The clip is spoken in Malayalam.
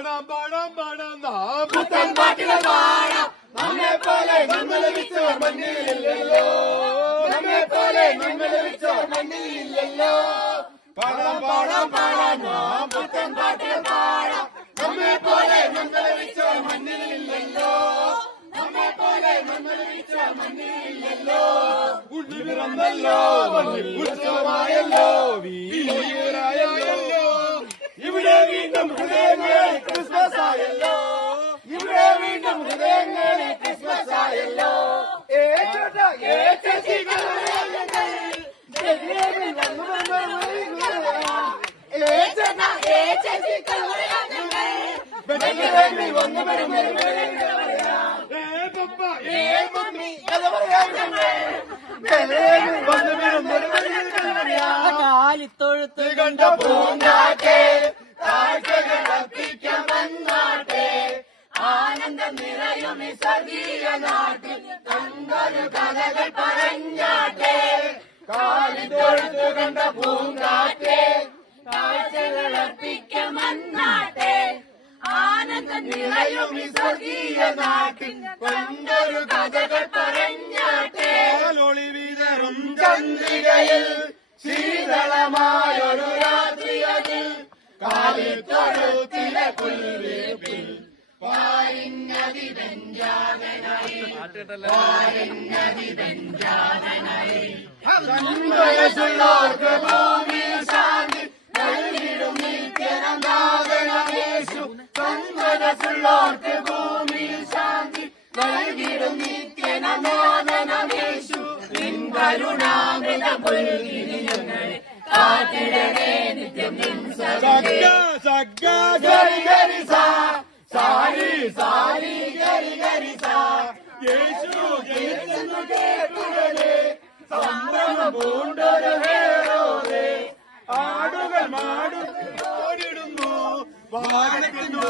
പാടാം പാടാം പാടാം നാം പുത്തൻ പാട്ടിലെ പാടാം. നമ്മെ പോലെ നന്മ ലഭിച്ചവർ മണ്ണിലില്ലല്ലോ, നമ്മെ പോലെ നന്മ ലഭിച്ചവർ മണ്ണിലില്ലല്ലോ. പാടാം പാടാം പാടാം നാം പുത്തൻ പാട്ടിലെ പാടാം. നമ്മെ പോലെ നന്മ ലഭിച്ചവർ മണ്ണിലില്ലല്ലോ, നമ്മെ പോലെ നന്മ ലഭിച്ചവർ മണ്ണിലില്ലല്ലോ. ഉണ്ണി പിറന്നല്ലോ, ഉത്സവമായല്ലോ, വീരായല്ലോ. ഇവിടെ വീണ്ടും ഹൃദയങ്ങളിൽ ക്രിസ്മസ് ആയല്ലോ, ഇവിടെ വീണ്ടും ഹൃദയങ്ങളിൽ ക്രിസ്മസ് ആയല്ലോ. കാലിത്തൊഴുത്ത് കണ്ട പൂങ്കാറ്റേ, കാഴ്ചകളർപ്പിക്കാൻ വന്നാട്ടെ, ആനന്ദം നിറയും ഈ സ്വർഗീയ നാട്ടിൽ കണ്ടൊരു കഥകൾ പറഞ്ഞാട്ടെ. കാലിത്തൊഴുത്ത് കണ്ട പൂങ്കാറ്റേ, കാഴ്ചകളർപ്പിക്കാൻ വന്നാട്ടെ, ആനന്ദം നിറയും ഈ സ്വർഗീയ നാട്ടിൽ കണ്ടൊരു കഥകൾ പറഞ്ഞാട്ടെ. ഒളി വിതറും ചന്ദ്രികയിൽ ശീതളമായൊരു രാത്രി അതിൽ കാലിത്തൊഴുത്തിലെ പുൽവീപ്പിൽ പാരിഞ്ഞതി വെഞ്ചാതനായി, പാരിഞ്ഞതി വെഞ്ചാതനായി. സന്മനസ്സുള്ളോർക്ക് ഭൂമിയിൽ ശാന്തി നൽകിടും നിത്യനാഥനമേശു. സന്മനസ്സുള്ളോർക്ക് ഭൂമിയിൽ ശാന്തി നൽകിടും നിത്യനാഥനമേശു. നിൻ കരുണാമൃത പുൽകിനി ഞങ്ങളെ കാത്തിടണേ നിത്യം നിൻ സഖ്ഗ സഖ്ഗ ഗരി ഗരി സാ, സാരി സാരി ഗരി ഗരി സാ. യേശു ജനിച്ചെന്നു കേട്ടുടനെ സംഭ്രമം പൂണ്ടൊരു ഹേരോദേ. ആടുകൾ മാടുന്നു, വാനത്തിനോ